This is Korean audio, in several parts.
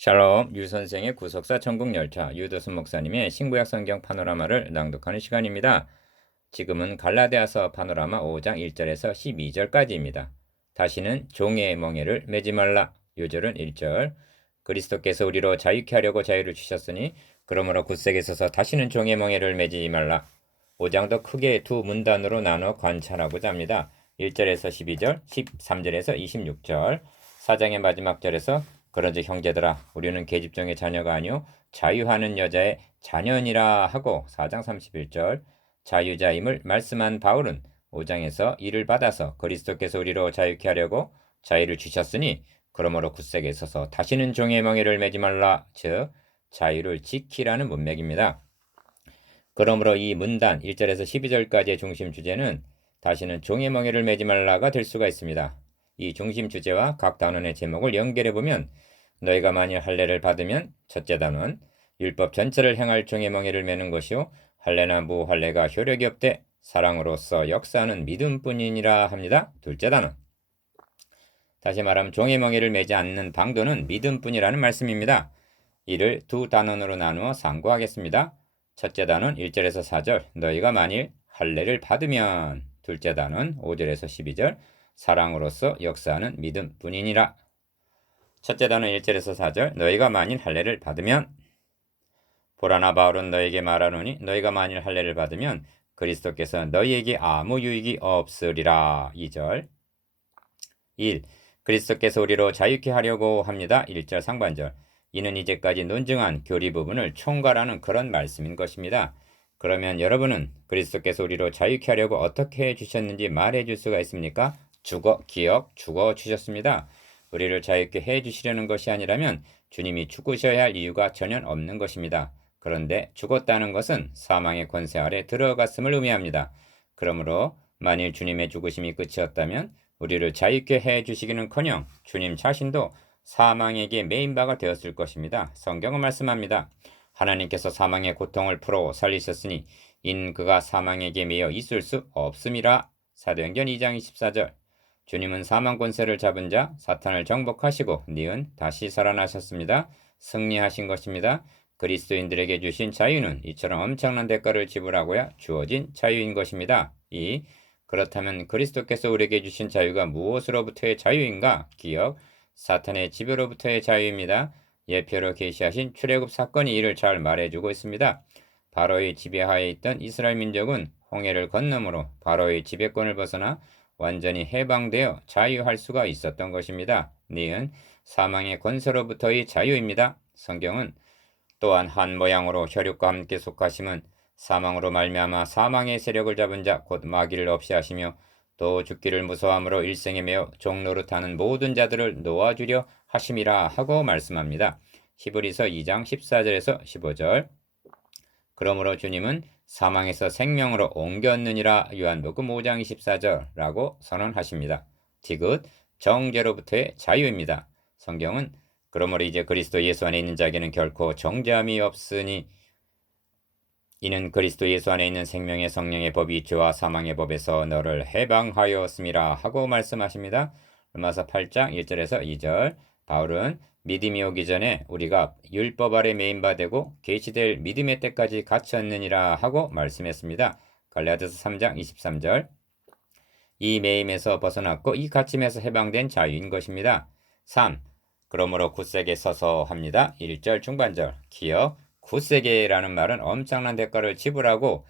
샬롬, 유 선생의 구속사 천국열차, 유도순 목사님의 신구약 성경 파노라마를 낭독하는 시간입니다. 지금은 갈라디아서 파노라마 5장 1절에서 12절까지입니다. 다시는 종의 멍에를 매지 말라. 요절은 1절. 그리스도께서 우리로 자유케 하려고 자유를 주셨으니 그러므로 굳세게 서서 다시는 종의 멍에를 매지 말라. 5장도 크게 두 문단으로 나눠 관찰하고자 합니다. 1절에서 12절, 13절에서 26절, 4장의 마지막 절에서 그런즉 형제들아 우리는 계집종의 자녀가 아니요 자유하는 여자의 자녀니라 하고 4장 31절 자유자임을 말씀한 바울은 5장에서 이를 받아서 그리스도께서 우리로 자유케 하려고 자유를 주셨으니 그러므로 굳세게 서서 다시는 종의 멍에를 매지 말라, 즉 자유를 지키라는 문맥입니다. 그러므로 이 문단 1절에서 12절까지의 중심 주제는 다시는 종의 멍에를 매지 말라가 될 수가 있습니다. 이 중심 주제와 각 단원의 제목을 연결해 보면 너희가 만일 할례를 받으면 첫째 단원 율법 전체를 행할 종의 멍에를 매는 것이요 할례나 무할례가 효력이 없되 사랑으로서 역사하는 믿음뿐이니라 합니다. 둘째 단원 다시 말하면 종의 멍에를 매지 않는 방도는 믿음뿐이라는 말씀입니다. 이를 두 단원으로 나누어 상고하겠습니다. 첫째 단원 1절에서 4절 너희가 만일 할례를 받으면, 둘째 단원 5절에서 12절 사랑으로서 역사하는 믿음뿐이니라. 첫째 단원 1절에서 4절 너희가 만일 할례를 받으면, 보라나 바울은 너희에게 말하노니 너희가 만일 할례를 받으면 그리스도께서 너희에게 아무 유익이 없으리라. 2절 1. 그리스도께서 우리로 자유케 하려고 합니다. 1절 상반절 이는 이제까지 논증한 교리 부분을 총괄하는 그런 말씀인 것입니다. 그러면 여러분은 그리스도께서 우리로 자유케 하려고 어떻게 해주셨는지 말해줄 수가 있습니까? 기억, 죽어 주셨습니다. 우리를 자유케 해주시려는 것이 아니라면 주님이 죽으셔야 할 이유가 전혀 없는 것입니다. 그런데 죽었다는 것은 사망의 권세 아래 들어갔음을 의미합니다. 그러므로 만일 주님의 죽으심이 끝이었다면 우리를 자유케 해주시기는커녕 주님 자신도 사망에게 매인 바가 되었을 것입니다. 성경은 말씀합니다. 하나님께서 사망의 고통을 풀어 살리셨으니 이는 그가 사망에게 매여 있을 수 없음이라. 사도행전 2장 24절 주님은 사망 권세를 잡은 자 사탄을 정복하시고 니은 다시 살아나셨습니다. 승리하신 것입니다. 그리스도인들에게 주신 자유는 이처럼 엄청난 대가를 지불하고야 주어진 자유인 것입니다. 그렇다면 그리스도께서 우리에게 주신 자유가 무엇으로부터의 자유인가? 기억, 사탄의 지배로부터의 자유입니다. 예표로 계시하신 출애굽 사건이 이를 잘 말해주고 있습니다. 바로의 지배하에 있던 이스라엘 민족은 홍해를 건너므로 바로의 지배권을 벗어나 완전히 해방되어 자유할 수가 있었던 것입니다. 니은 사망의 권세로부터의 자유입니다. 성경은 또한 한 모양으로 혈육과 함께 속하심은 사망으로 말미암아 사망의 세력을 잡은 자 곧 마귀를 없이 하시며 또 죽기를 무서워함으로 일생에 매어 종노릇하는 모든 자들을 놓아주려 하심이라 하고 말씀합니다. 히브리서 2장 14절에서 15절 그러므로 주님은 사망에서 생명으로 옮겼느니라. 요한복음 5장 24절라고 선언하십니다. 디귿 정죄로부터의 자유입니다. 성경은 그러므로 이제 그리스도 예수 안에 있는 자에게는 결코 정죄함이 없으니 이는 그리스도 예수 안에 있는 생명의 성령의 법이 죄와 사망의 법에서 너를 해방하였음이라 하고 말씀하십니다. 로마서 8장 1절에서 2절 바울은 믿음이 오기 전에 우리가 율법 아래 매인 바 되고 계시될 믿음의 때까지 갇혔느니라 하고 말씀했습니다. 갈라디아서 3장 23절 이 매임에서 벗어났고 이 갇힘에서 해방된 자유인 것입니다. 3. 그러므로 굳세게 서서 합니다. 1절 중반절 기억 굳세게라는 말은 엄청난 대가를 지불하고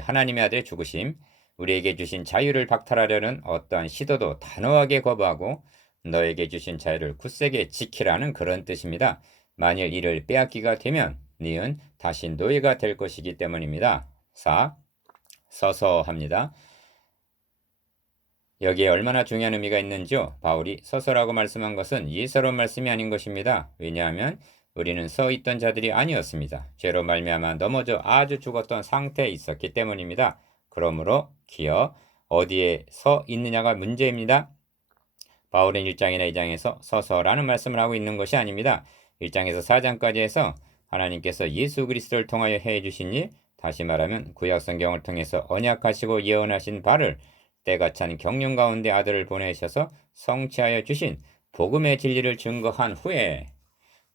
하나님의 아들 죽으심 우리에게 주신 자유를 박탈하려는 어떠한 시도도 단호하게 거부하고 너에게 주신 자유를 굳세게 지키라는 그런 뜻입니다. 만일 이를 빼앗기가 되면 니은 다시 노예가 될 것이기 때문입니다. 4. 서서 합니다. 여기에 얼마나 중요한 의미가 있는지요. 바울이 서서라고 말씀한 것은 예사로운 말씀이 아닌 것입니다. 왜냐하면 우리는 서 있던 자들이 아니었습니다. 죄로 말미암아 넘어져 아주 죽었던 상태에 있었기 때문입니다. 그러므로 기어 어디에 서 있느냐가 문제입니다. 바울은 1장이나 2장에서 서서라는 말씀을 하고 있는 것이 아닙니다. 1장에서 4장까지 해서 하나님께서 예수 그리스도를 통하여 해주신 일, 다시 말하면 구약 성경을 통해서 언약하시고 예언하신 바를 때가 찬 경륜 가운데 아들을 보내셔서 성취하여 주신 복음의 진리를 증거한 후에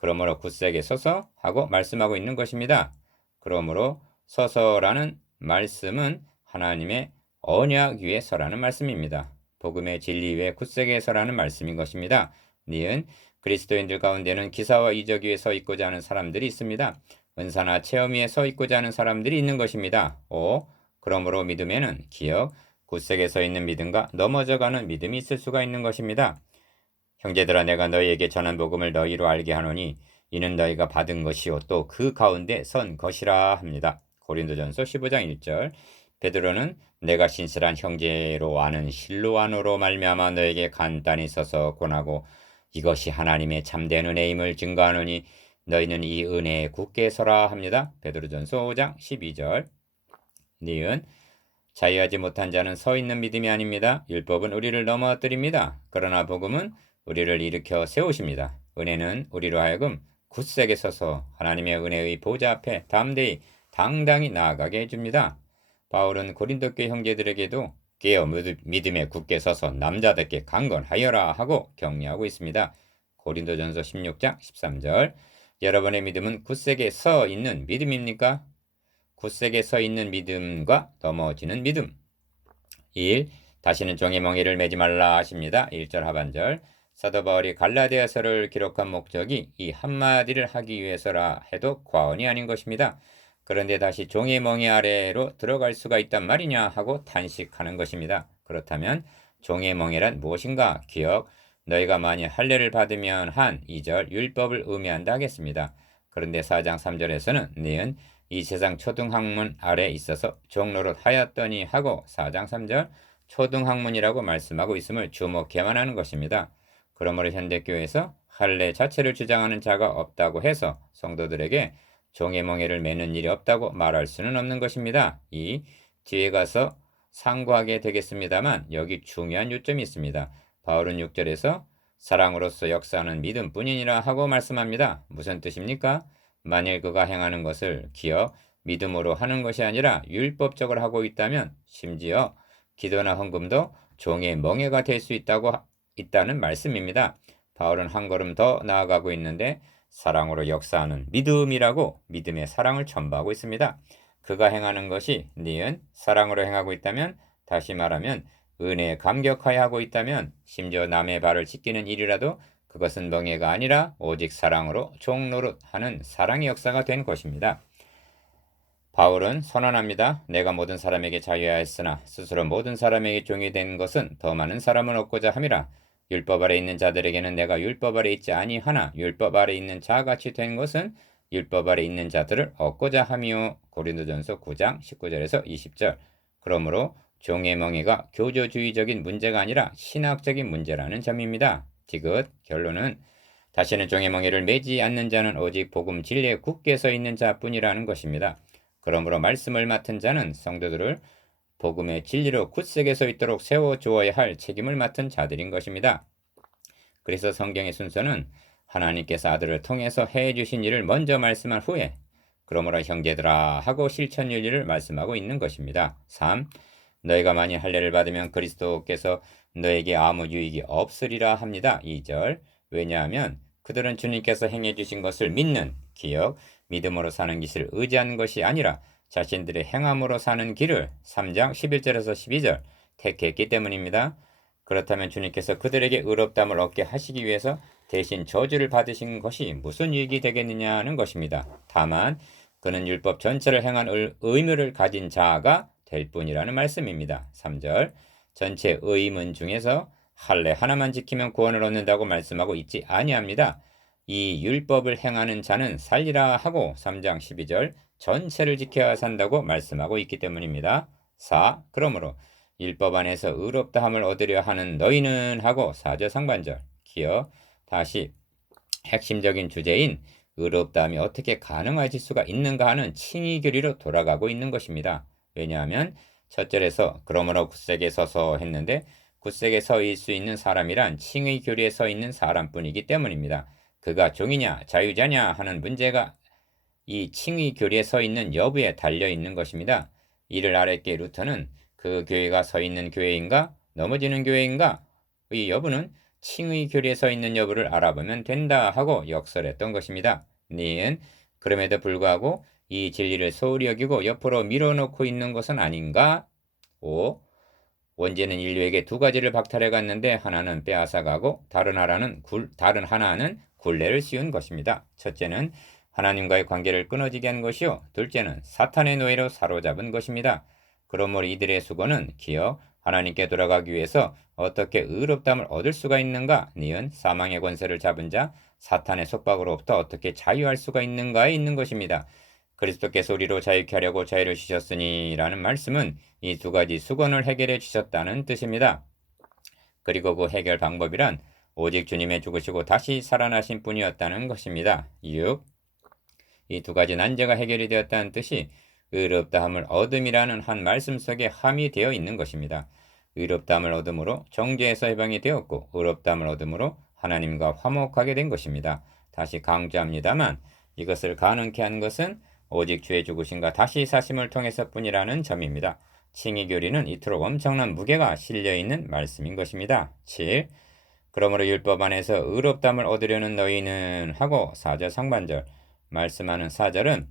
그러므로 굳세게 서서 하고 말씀하고 있는 것입니다. 그러므로 서서라는 말씀은 하나님의 언약 위에 서라는 말씀입니다. 복음의 진리 위에 굳세게 서라는 말씀인 것입니다. 니은 그리스도인들 가운데는 기사와 이적 위에 서 있고자 하는 사람들이 있습니다. 은사나 체험 위에 서 있고자 하는 사람들이 있는 것입니다. 5. 그러므로 믿음에는 기억, 굳세게 서 있는 믿음과 넘어져가는 믿음이 있을 수가 있는 것입니다. 형제들아 내가 너희에게 전한 복음을 너희로 알게 하노니 이는 너희가 받은 것이요 또 그 가운데 선 것이라 합니다. 고린도전서 15장 1절. 베드로는 내가 신실한 형제로 아는 실로아노로 말미암아 너에게 간단히 써서 권하고 이것이 하나님의 참된 은혜임을 증거하노니 너희는 이 은혜에 굳게 서라 합니다. 베드로전서 5장 12절. 니은 자유하지 못한 자는 서 있는 믿음이 아닙니다. 율법은 우리를 넘어뜨립니다. 그러나 복음은 우리를 일으켜 세우십니다. 은혜는 우리로 하여금 굳세게 서서 하나님의 은혜의 보좌 앞에 담대히 당당히 나아가게 해줍니다. 바울은 고린도 교회 형제들에게도 깨어 믿음에 굳게 서서 남자답게 강건하여라 하고 격려하고 있습니다. 고린도전서 16장 13절. 여러분의 믿음은 굳세게 서 있는 믿음입니까? 굳세게 서 있는 믿음과 넘어지는 믿음. 1. 다시는 종의 멍에를 매지 말라 하십니다. 1절 하반절. 사도 바울이 갈라디아서를 기록한 목적이 이 한마디를 하기 위해서라 해도 과언이 아닌 것입니다. 그런데 다시 종의 멍에 아래로 들어갈 수가 있단 말이냐 하고 탄식하는 것입니다. 그렇다면 종의 멍에란 무엇인가? 기억, 너희가 만일 할례를 받으면 한 2절 율법을 의미한다 하겠습니다. 그런데 4장 3절에서는 니은 이 세상 초등학문 아래 있어서 종노릇 하였더니 하고 4장 3절 초등학문이라고 말씀하고 있음을 주목해야만 하는 것입니다. 그러므로 현대교회에서 할례 자체를 주장하는 자가 없다고 해서 성도들에게 종의 멍에를 매는 일이 없다고 말할 수는 없는 것입니다. 이 뒤에 가서 상고하게 되겠습니다만 여기 중요한 요점이 있습니다. 바울은 6절에서 사랑으로서 역사하는 믿음뿐이니라 하고 말씀합니다. 무슨 뜻입니까? 만일 그가 행하는 것을 기어 믿음으로 하는 것이 아니라 율법적으로 하고 있다면 심지어 기도나 헌금도 종의 멍에가 될 수 있다는 말씀입니다. 바울은 한 걸음 더 나아가고 있는데 사랑으로 역사하는 믿음이라고 믿음의 사랑을 첨부하고 있습니다. 그가 행하는 것이 니은 사랑으로 행하고 있다면 다시 말하면 은혜에 감격하여 하고 있다면 심지어 남의 발을 씻기는 일이라도 그것은 멍에가 아니라 오직 사랑으로 종노릇하는 사랑의 역사가 된 것입니다. 바울은 선언합니다. 내가 모든 사람에게 자유하였으나 스스로 모든 사람에게 종이 된 것은 더 많은 사람을 얻고자 함이라. 율법 아래 있는 자들에게는 내가 율법 아래 있지 아니하나 율법 아래 있는 자같이 된 것은 율법 아래 있는 자들을 얻고자 함이요. 고린도전서 9장 19절에서 20절. 그러므로 종의 멍에가 교조주의적인 문제가 아니라 신학적인 문제라는 점입니다. 디귿 결론은 다시는 종의 멍에를 매지 않는 자는 오직 복음 진리에 굳게 서 있는 자뿐이라는 것입니다. 그러므로 말씀을 맡은 자는 성도들을 복음의 진리로 굳세게 서 있도록 세워주어야 할 책임을 맡은 자들인 것입니다. 그래서 성경의 순서는 하나님께서 아들을 통해서 해주신 일을 먼저 말씀한 후에 그러므로 형제들아 하고 실천 윤리를 말씀하고 있는 것입니다. 3. 너희가 만일 할례를 받으면 그리스도께서 너에게 아무 유익이 없으리라 합니다. 2절. 왜냐하면 그들은 주님께서 행해 주신 것을 믿는 기억, 믿음으로 사는 것을 의지하는 것이 아니라 자신들의 행함으로 사는 길을 3장 11절에서 12절 택했기 때문입니다. 그렇다면 주님께서 그들에게 의롭다함을 얻게 하시기 위해서 대신 저주를 받으신 것이 무슨 유익이 되겠느냐는 것입니다. 다만 그는 율법 전체를 행한 의무를 가진 자가 될 뿐이라는 말씀입니다. 3절 전체 의문 중에서 할례 하나만 지키면 구원을 얻는다고 말씀하고 있지 아니합니다. 이 율법을 행하는 자는 살리라 하고 3장 12절 전체를 지켜야 산다고 말씀하고 있기 때문입니다. 4. 그러므로 율법 안에서 의롭다함을 얻으려 하는 너희는 하고 4절 상반절 기어 다시 핵심적인 주제인 의롭다함이 어떻게 가능해질 수가 있는가 하는 칭의 교리로 돌아가고 있는 것입니다. 왜냐하면 첫 절에서 그러므로 굳세게 서서 했는데 굳세게 서일 수 있는 사람이란 칭의 교리에 서 있는 사람뿐이기 때문입니다. 그가 종이냐 자유자냐 하는 문제가 이 칭의 교리에 서 있는 여부에 달려 있는 것입니다. 이를 아랫게 루터는 그 교회가 서 있는 교회인가 넘어지는 교회인가 이 여부는 칭의 교리에 서 있는 여부를 알아보면 된다 하고 역설했던 것입니다. 니은 그럼에도 불구하고 이 진리를 소홀히 여기고 옆으로 밀어놓고 있는 것은 아닌가? 5. 원죄는 인류에게 두 가지를 박탈해 갔는데 하나는 빼앗아가고 다른 하나는 굴레를 씌운 것입니다. 첫째는 하나님과의 관계를 끊어지게 한 것이요. 둘째는 사탄의 노예로 사로잡은 것입니다. 그러므로 이들의 수고는 기어 하나님께 돌아가기 위해서 어떻게 의롭다함을 얻을 수가 있는가? 니은 사망의 권세를 잡은 자 사탄의 속박으로부터 어떻게 자유할 수가 있는가에 있는 것입니다. 그리스도께서 우리로 자유케 하려고 자유를 주셨으니 라는 말씀은 이 두 가지 수건을 해결해 주셨다는 뜻입니다. 그리고 그 해결 방법이란 오직 주님의 죽으시고 다시 살아나신 뿐이었다는 것입니다. 6. 이 두 가지 난제가 해결이 되었다는 뜻이 의롭다함을 얻음이라는 한 말씀 속에 함의되어 있는 것입니다. 의롭다함을 얻음으로 정죄에서 해방이 되었고 의롭다함을 얻음으로 하나님과 화목하게 된 것입니다. 다시 강조합니다만 이것을 가능케 한 것은 오직 주의 죽으심과 다시 사심을 통해서뿐이라는 점입니다. 칭의 교리는 이토록 엄청난 무게가 실려있는 말씀인 것입니다. 7. 그러므로 율법 안에서 의롭다함을 얻으려는 너희는 하고 4절 상반절 말씀하는 4절은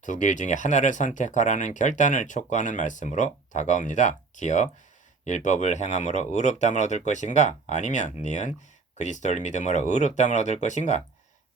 두 길 중에 하나를 선택하라는 결단을 촉구하는 말씀으로 다가옵니다. 기어 율법을 행함으로 의롭다함을 얻을 것인가? 아니면 니은 그리스도를 믿음으로 의롭다함을 얻을 것인가?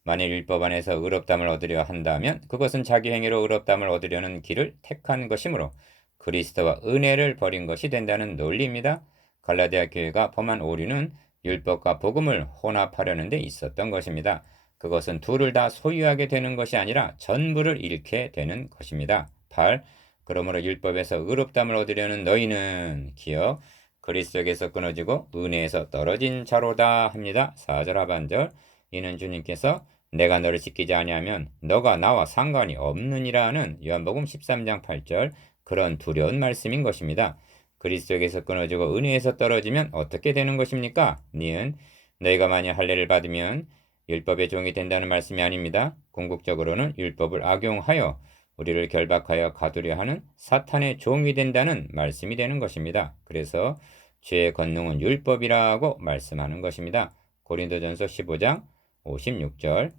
만일 율법 안에서 의롭다함을 얻으려 한다면 그것은 자기 행위로 의롭다함을 얻으려는 길을 택한 것이므로 그리스도와 은혜를 버린 것이 된다는 논리입니다. 갈라디아 교회가 범한 오류는 율법과 복음을 혼합하려는 데 있었던 것입니다. 그것은 둘을 다 소유하게 되는 것이 아니라 전부를 잃게 되는 것입니다. 8. 그러므로 율법에서 의롭다함을 얻으려는 너희는 기어 그리스도에게서 끊어지고 은혜에서 떨어진 자로다 합니다. 4절 하반절 이는 주님께서 내가 너를 지키지 아니하면 너가 나와 상관이 없느니라는 요한복음 13장 8절 그런 두려운 말씀인 것입니다. 그리스도에게서 끊어지고 은혜에서 떨어지면 어떻게 되는 것입니까? 니은 너희가 만약 할례를 받으면 율법의 종이 된다는 말씀이 아닙니다. 궁극적으로는 율법을 악용하여 우리를 결박하여 가두려 하는 사탄의 종이 된다는 말씀이 되는 것입니다. 그래서 죄의 권능은 율법이라고 말씀하는 것입니다. 고린도전서 15장 56절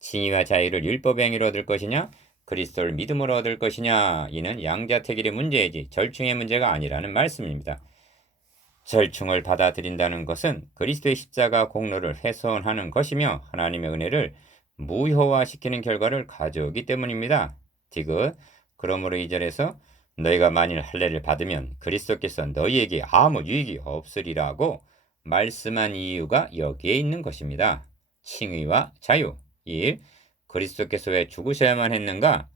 칭의와 자유를 율법의 행위로 얻을 것이냐 그리스도를 믿음으로 얻을 것이냐 이는 양자택일의 문제이지 절충의 문제가 아니라는 말씀입니다. 절충을 받아들인다는 것은 그리스도의 십자가 공로를 훼손하는 것이며 하나님의 은혜를 무효화시키는 결과를 가져오기 때문입니다. 디귿 그러므로 2절에서 너희가 만일 할례를 받으면 그리스도께서 너희에게 아무 유익이 없으리라고 말씀한 이유가 여기에 있는 것입니다. 칭의와 자유 1. 그리스도께서 왜 죽으셔야만 했는가?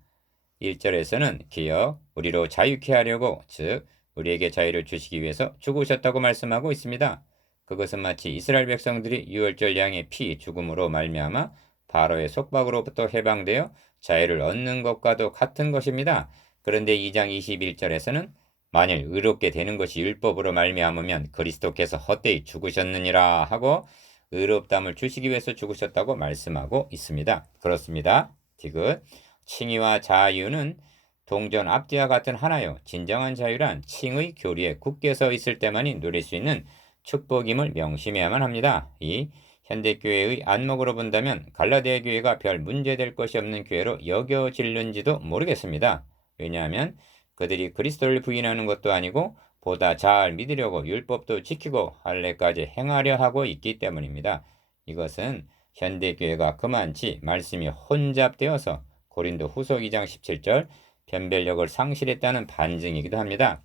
1절에서는 기어 우리로 자유케 하려고 즉 우리에게 자유를 주시기 위해서 죽으셨다고 말씀하고 있습니다. 그것은 마치 이스라엘 백성들이 유월절 양의 피 죽음으로 말미암아 바로의 속박으로부터 해방되어 자유를 얻는 것과도 같은 것입니다. 그런데 2장 21절에서는 만일 의롭게 되는 것이 율법으로 말미암으면 그리스도께서 헛되이 죽으셨느니라 하고 의롭다함을 주시기 위해서 죽으셨다고 말씀하고 있습니다. 그렇습니다. 디귿 칭의와 자유는 동전 앞뒤와 같은 하나요. 진정한 자유란 칭의 교리에 굳게 서 있을 때만이 누릴 수 있는 축복임을 명심해야만 합니다. 이 현대교회의 안목으로 본다면 갈라디아 교회가 별 문제될 것이 없는 교회로 여겨질는지도 모르겠습니다. 왜냐하면 그들이 그리스도를 부인하는 것도 아니고 보다 잘 믿으려고 율법도 지키고 할례까지 행하려 하고 있기 때문입니다. 이것은 현대교회가 그만치 말씀이 혼잡되어서 고린도 후서 2장 17절 변별력을 상실했다는 반증이기도 합니다.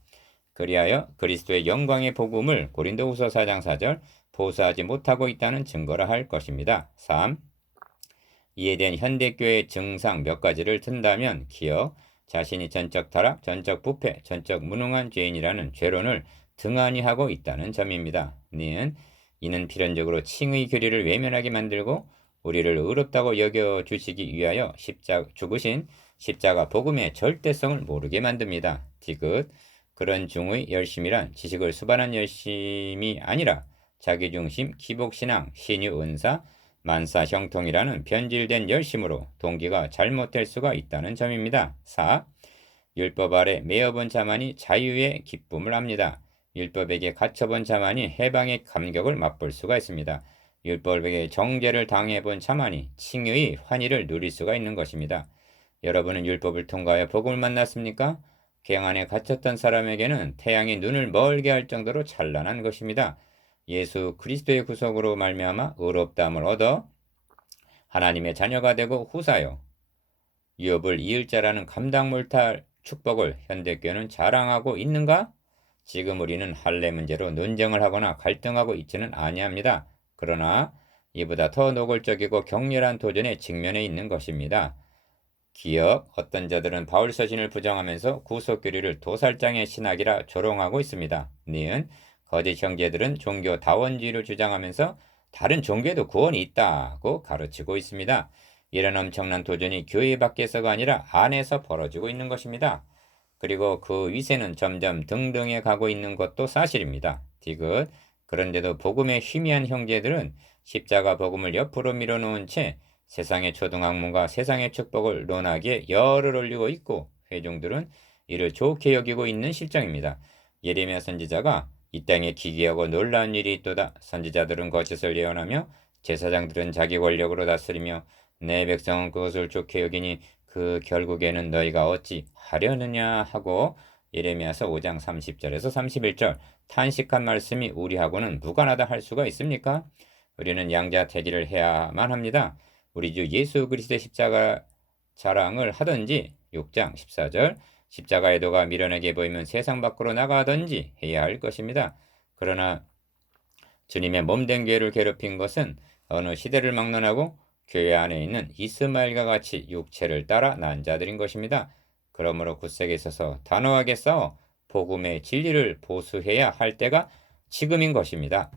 그리하여 그리스도의 영광의 복음을 고린도 후서 4장 4절 보수하지 못하고 있다는 증거라 할 것입니다. 3. 이에 대한 현대교회의 증상 몇 가지를 든다면 기어 자신이 전적 타락, 전적 부패, 전적 무능한 죄인이라는 죄론을 등한히 하고 있다는 점입니다. 이는 필연적으로 칭의 교리를 외면하게 만들고 우리를 의롭다고 여겨주시기 위하여 죽으신 십자가 복음의 절대성을 모르게 만듭니다. 디귿 그런 중의 열심이란 지식을 수반한 열심이 아니라 자기중심, 기복신앙, 신유 은사, 만사 형통이라는 변질된 열심으로 동기가 잘못될 수가 있다는 점입니다. 4. 율법 아래 매여본 자만이 자유의 기쁨을 합니다. 율법에게 갇혀본 자만이 해방의 감격을 맛볼 수가 있습니다. 율법에게 정죄를 당해본 자만이 칭의의 환희를 누릴 수가 있는 것입니다. 여러분은 율법을 통과하여 복음을 만났습니까? 개양 안에 갇혔던 사람에게는 태양이 눈을 멀게 할 정도로 찬란한 것입니다. 예수 그리스도의 구속으로 말미암아 의롭다함을 얻어 하나님의 자녀가 되고 후사요 유업을 이을 자라는 감당 못할 축복을 현대교회는 자랑하고 있는가? 지금 우리는 할례 문제로 논쟁을 하거나 갈등하고 있지는 아니합니다. 그러나 이보다 더 노골적이고 격렬한 도전에 직면해 있는 것입니다. 기업 어떤 자들은 바울 서신을 부정하면서 구속교리를 도살장의 신학이라 조롱하고 있습니다. 니은 거짓 형제들은 종교 다원주의를 주장하면서 다른 종교에도 구원이 있다고 가르치고 있습니다. 이런 엄청난 도전이 교회 밖에서가 아니라 안에서 벌어지고 있는 것입니다. 그리고 그 위세는 점점 등등해 가고 있는 것도 사실입니다. 디귿 그런데도 복음의 희미한 형제들은 십자가 복음을 옆으로 밀어놓은 채 세상의 초등학문과 세상의 축복을 논하기에 열을 올리고 있고 회중들은 이를 좋게 여기고 있는 실정입니다. 예레미야 선지자가 이 땅에 기괴하고 놀라운 일이 있도다. 선지자들은 거짓을 예언하며 제사장들은 자기 권력으로 다스리며 내 백성은 그것을 좋게 여기니 그 결국에는 너희가 어찌 하려느냐 하고 예레미야서 5장 30절에서 31절 탄식한 말씀이 우리하고는 무관하다 할 수가 있습니까? 우리는 양자택일을 해야만 합니다. 우리 주 예수 그리스도의 십자가 자랑을 하든지 6장 14절 십자가의 도가 미련하게 보이면 세상 밖으로 나가든지 해야 할 것입니다. 그러나 주님의 몸된 교회를 괴롭힌 것은 어느 시대를 막론하고 교회 안에 있는 이스마엘과 같이 육체를 따라 난 자들인 것입니다. 그러므로 굳세게 있어서 단호하게 싸워 복음의 진리를 보수해야 할 때가 지금인 것입니다.